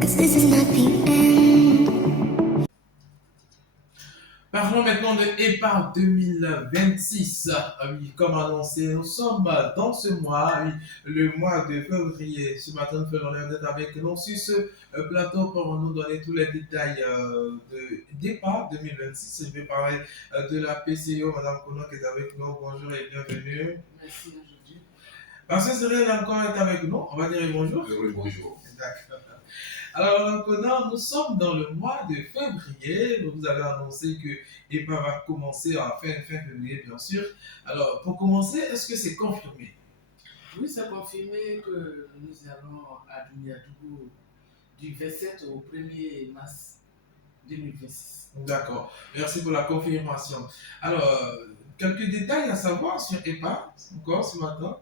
This is not the end. Parlons maintenant de EPA 2026. Oui, comme annoncé, nous sommes dans ce mois, oui, le mois de février. Ce matin, nous faisons l'honneur d'être avec nous sur ce plateau pour nous donner tous les détails de d'EPA 2026. Je vais parler de la PCO, Madame Kono qui est avec nous. Bonjour et bienvenue. Merci aujourd'hui. Parce que Cyril encore est avec nous, on va dire bonjour. Oui, bonjour. D'accord. Alors, Conan, nous sommes dans le mois de février. Vous avez annoncé que l'EPA va commencer en fin février, bien sûr. Alors, pour commencer, est-ce que c'est confirmé? Oui, c'est confirmé que nous allons à Doumbouya-Dougou du 27 au 1er mars 2026. D'accord. Merci pour la confirmation. Alors, quelques détails à savoir sur EPA, encore ce matin.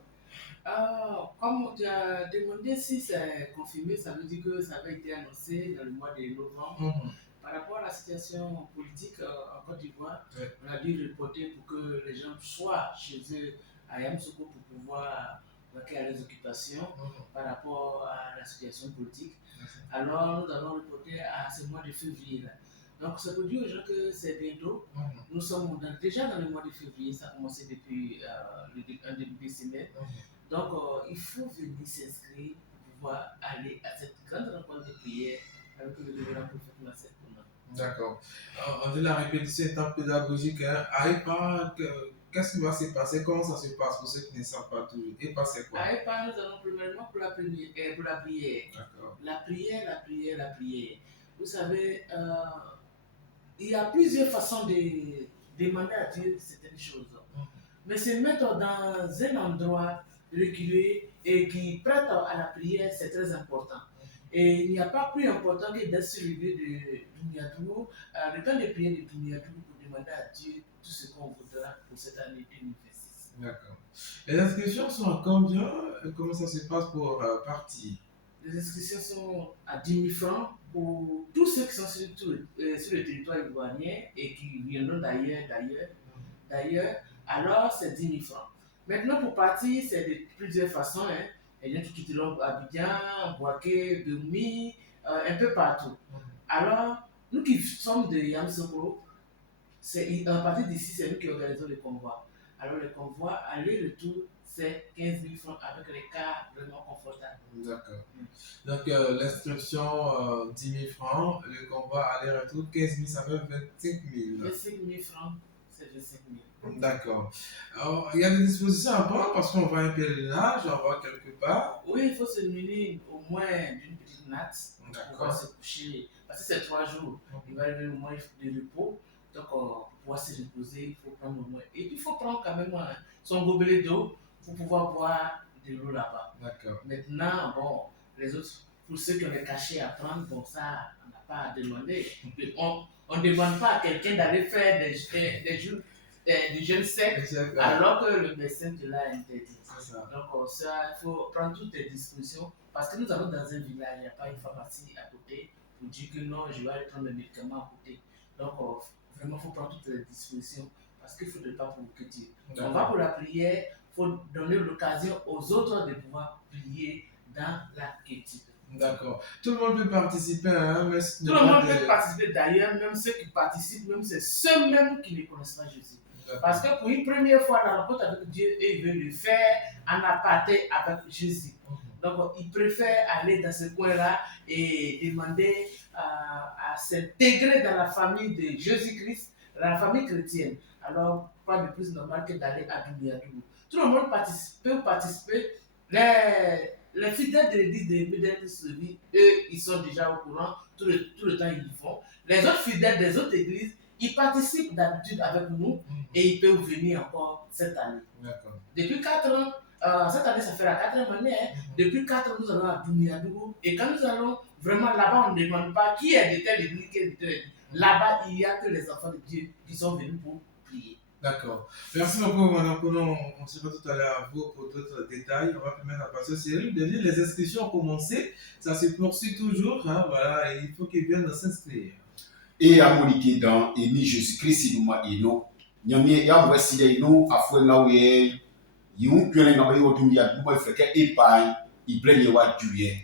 Comme tu as demandé si c'est confirmé, ça veut dire que ça avait été annoncé dans le mois de novembre. Mhm. Par rapport à la situation politique en Côte d'Ivoire, Ouais. on a dû reporter pour que les gens soient chez eux à Yamoussoukro pour pouvoir vaquer à leurs occupations par rapport à la situation politique. Alors nous allons reporter à ce mois de février. Là. Donc ça veut dire aux gens que c'est bientôt. Mhm. Nous sommes déjà dans le mois de février, ça a commencé depuis un début de semaine. Donc il faut venir s'inscrire pour pouvoir aller à cette grande rencontre de prière avec le révérend prophète Nasser Kouna. D'accord. On dit la répétition étant pédagogique. Hein. À EPA, qu'est-ce qui va se passer? Comment ça se passe pour ceux qui ne savent pas toujours? EPA, c'est quoi? À EPA, nous allons premièrement pour la prière. D'accord. La prière. Vous savez, il y a plusieurs façons de demander à Dieu certaines choses. Mais se mettre dans un endroit reculé et qui prête à la prière, c'est très important. Et il n'y a pas plus important que d'être sur le lieu de Doumbouya-Dougou, le temps de prière de Doumbouya-Dougou pour demander à Dieu tout ce qu'on voudra pour cette année 2026. D'accord. Les inscriptions sont à combien? Comment ça se passe pour partir? Les inscriptions sont à 10 000 francs pour tous ceux qui sont sur le territoire ivoirien et qui viendront d'ailleurs, alors c'est 10 000 francs. Maintenant, pour partir, c'est de plusieurs façons. Hein. Il y a qui quitteront Abidjan, Boaké, Demi, un peu partout. Alors, nous qui sommes de Yamoussoukro, à partir d'ici, c'est nous qui organisons le convoi. Alors, le convoi, aller-retour, c'est 15 000 francs avec les cas vraiment confortables. D'accord. Donc, l'inscription, 10 000 francs, le convoi aller-retour, 15 000, ça fait 25 000. 25 000 francs, c'est 25 000. D'accord. Alors, il y a des dispositions à prendre parce qu'on va un pèlerinage, on va quelque part. Oui, il faut se munir au moins d'une petite natte pour pouvoir D'accord. se coucher. Parce que c'est 3 jours. Il va y avoir au moins de repos. Donc, pour pouvoir se reposer, il faut prendre au moins. Et puis, il faut prendre quand même son gobelet d'eau pour pouvoir boire de l'eau là-bas. D'accord. Maintenant, bon, les autres, pour ceux qui ont les cachets à prendre, bon, ça, on n'a pas à demander. On ne demande pas à quelqu'un d'aller faire des jours du jeûne sec alors que le médecin te l'a interdit. C'est ça. Donc, ça, il faut prendre toutes les dispositions parce que nous allons dans un village, il n'y a pas une pharmacie à côté pour dire que non, je vais aller prendre mes médicaments à côté. Donc, vraiment, il faut prendre toutes les dispositions parce qu'il ne faudrait pas provoquer Dieu. On va pour la prière, il faut donner l'occasion aux autres de pouvoir prier dans la quiétude. D'accord. Tout le monde peut participer, hein, mais Tout le monde peut participer d'ailleurs, même ceux qui participent, même c'est ceux-mêmes qui ne connaissent pas Jésus. Parce que pour une première fois, la rencontre avec Dieu, il veut le faire en aparté avec Jésus. Donc, il préfère aller dans ce coin-là et demander à s'intégrer dans la famille de Jésus-Christ, dans la famille chrétienne. Alors, quoi de plus normal que d'aller à Doumbouya-Dougou. Tout le monde peut participer. Les fidèles de l'église de Bédel-Christ-Levi, eux, ils sont déjà au courant. Tout le temps, ils le font. Les autres fidèles des autres églises, ils participent d'habitude avec nous et ils peuvent venir encore cette année. D'accord. Depuis 4 ans, cette année ça fait la 4e année, hein. Depuis 4 ans nous allons à Doumbouya-Dougou et quand nous allons vraiment là-bas, on ne demande pas qui est de telle église, qui est de telle église. Là-bas, il n'y a que les enfants de Dieu qui sont venus pour prier. D'accord. Merci beaucoup, Madame Kono. On se retrouve tout à l'heure à vous pour d'autres détails. On va permettre à Pasteur Cyril de dire les inscriptions ont commencé. Ça se poursuit toujours. Hein, voilà, et il faut qu'ils viennent s'inscrire. Et à Monique dans Emi Jésus-Christ, nous m'a eno. Nyamie ya voici les nous à fouet là où il y a un peu de n'a pas eu Doumbouya-Dougou, il fait qu'un épargne, il prend les watts du bien.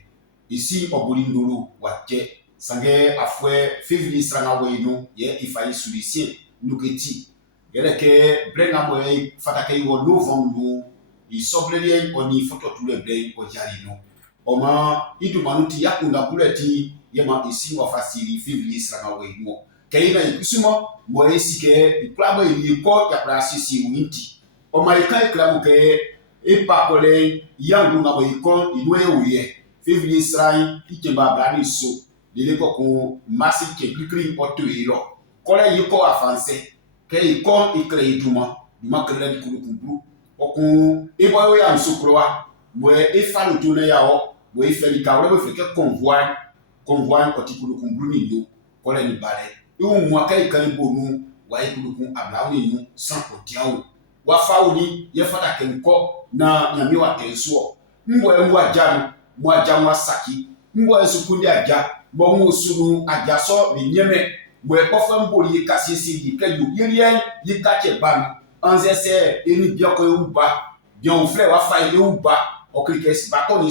ici obolindolo wate sange afwe février sanga weno ye ifayi sulicien nuketi yele ke brenga moye fatake yo novembre isoblelien oni foto tule blei o jarino oma idumanuti yakunda buleti yema isi wa fasiri février sanga weno keina ikusuma moye sike iklamo yiko ya prasisi winti oma ikai klamo ke epakole yangu nga boyiko inwe uye février srai ikemba blani so lele ko masi ke kikri otuilo kole yiko afanse ke yiko ikre iduma duma kele di kulu okun eboyo ya nsukroa mwe efalu tune yao mwe ifeli ka ole mwe ke convoi otikulu kumbru ni yo kole ni bale iwu mwaka ikali bonu wa ikulu kun ablawo ni nu san otiawo wa fauli ye fata kenko na nyami wa tensuo mbo aja mwa saki mbo esukundi aja mo musunu aja so ni nyeme mbo ekofo mbo yi kasisi yi keyu yirien yi kache ban anze se eni bioko yuba bion frère wa fa yuba okrikes bakoni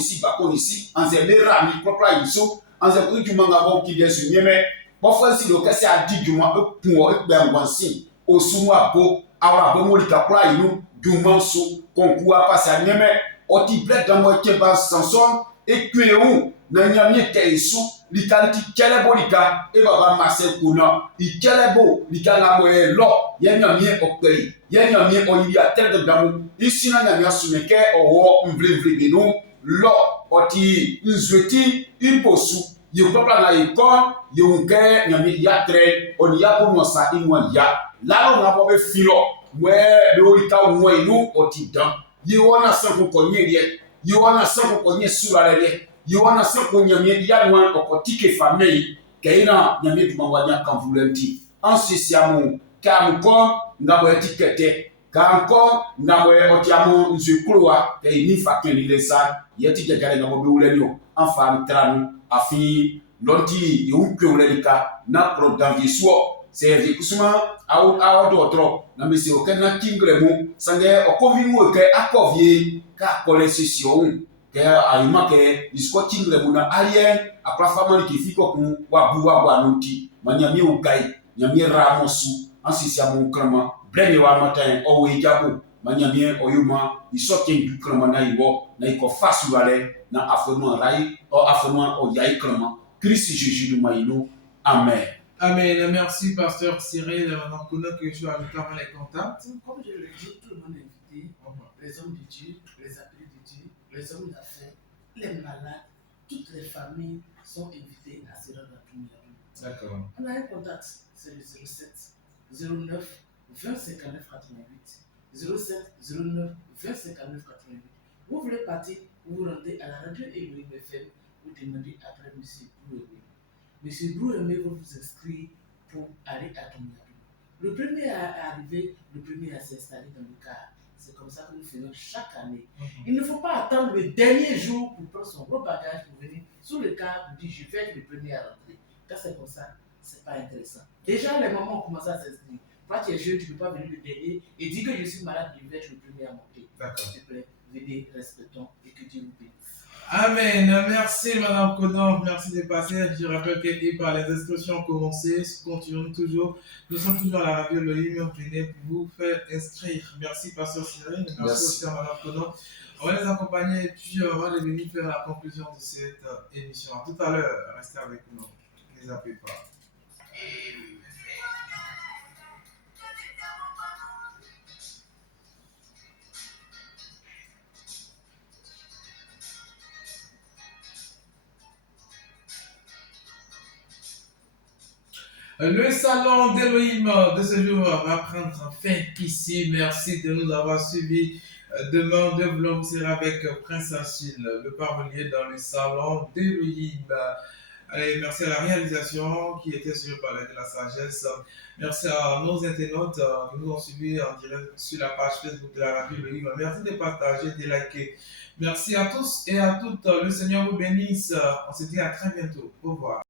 si anze lera mi propra yiso anze ko juma bo ki desu nyeme bo fa si lo kase adi juma epuo ekbe angwansi osumu abo awa bo mo likakura yinu jumanso konkua pasa nyeme oti bled damo keba sanson ekweu na nyamie keisu likanti kelebo lika e baba mase kuna ikelebo likanga moelo ye nyamie okperi ye nyamie oyiri atelde damu isina nyamia sumeke owo mvlevle beno lo oti nzweti imposu ye papa na ikon ye unke nyamie yatre oni yapo nosa inwa ya lalo ngabo be filo mwe beolika umwe inu otidan yiwana sanko konyerie yiwana sanko konye sulalele yiwana sanko nyamie yanwa okotike famei kaina nyamie tumawanya kanvulenti ansisiamu kamko ngabo etikete kanko ngabo otiamu nzukulwa kaini fakeni lesa yeti jagale ngabo beulenyo enfam tranu afi lonti yunkwelelika na pro danviswo c'est kusuma awo dotro na mesi o kana kingremu sange o konvinu ke akovie ka kolession ke ayuma ke isko kingremu na alien akra famani ki fiko ku wabuwa gwanuti manyami ugai nyami ramosu ansisia mu krama brene wa matin o we jabu manyami oyuma isoke du krama na ibo na iko fasu wale na afonu rai o afonu o yai krama Christ Jésus de Maïno. Amen. Amen. Merci, Pasteur Cyril. Maintenant, que je suis avec toi, les contacts. Comme je le dis, tout le monde est invité. Les hommes de Dieu, les appelés de Dieu, les hommes d'affaires, les malades, toutes les familles sont invitées à se rendre à Toumiyabou. D'accord. On a un contact, c'est le 07 09 20 59 88. 07 09 20 59 88. Vous voulez partir, vous vous rendez à la radio Elohim FM, vous demandez après M. Brouemé. M. Brouemé va vous inscrire pour aller à Toumiyabou. Le premier à arriver, le premier à s'installer dans le car. C'est comme ça que nous faisons chaque année. Il ne faut pas attendre le dernier jour pour prendre son gros bagage pour venir sur le car pour dire je vais être le premier à rentrer. Quand c'est comme ça, c'est pas intéressant. Déjà, les mamans ont commencé à s'inscrire. Toi, tu es jeune, tu ne peux pas venir le dernier et dire que je suis malade, je vais être le premier à monter. D'accord. S'il te plaît, venez, respectons et que Dieu vous bénisse. Amen. Merci, Madame Conan. Merci de passer. Je rappelle que par les inscriptions ont commencé, continuons toujours. Nous sommes toujours à la radio Elohim. Venez pour vous faire inscrire. Merci, Pasteur Cyril. Merci aussi à Madame Conan. On va les accompagner et puis on va les venir faire la conclusion de cette émission. À tout à l'heure. Restez avec nous. Ne les appelez pas. Le salon d'Elohim de ce jour va prendre fin ici. Merci de nous avoir suivis. Demain, de vlog sera avec Prince Achille, le parolier dans le salon d'Elohim. Allez, merci à la réalisation qui était sur le palais de la sagesse. Merci à nos internautes qui nous ont suivis en direct sur la page Facebook de la radio Elohim. Merci de partager, de liker. Merci à tous et à toutes. Le Seigneur vous bénisse. On se dit à très bientôt. Au revoir.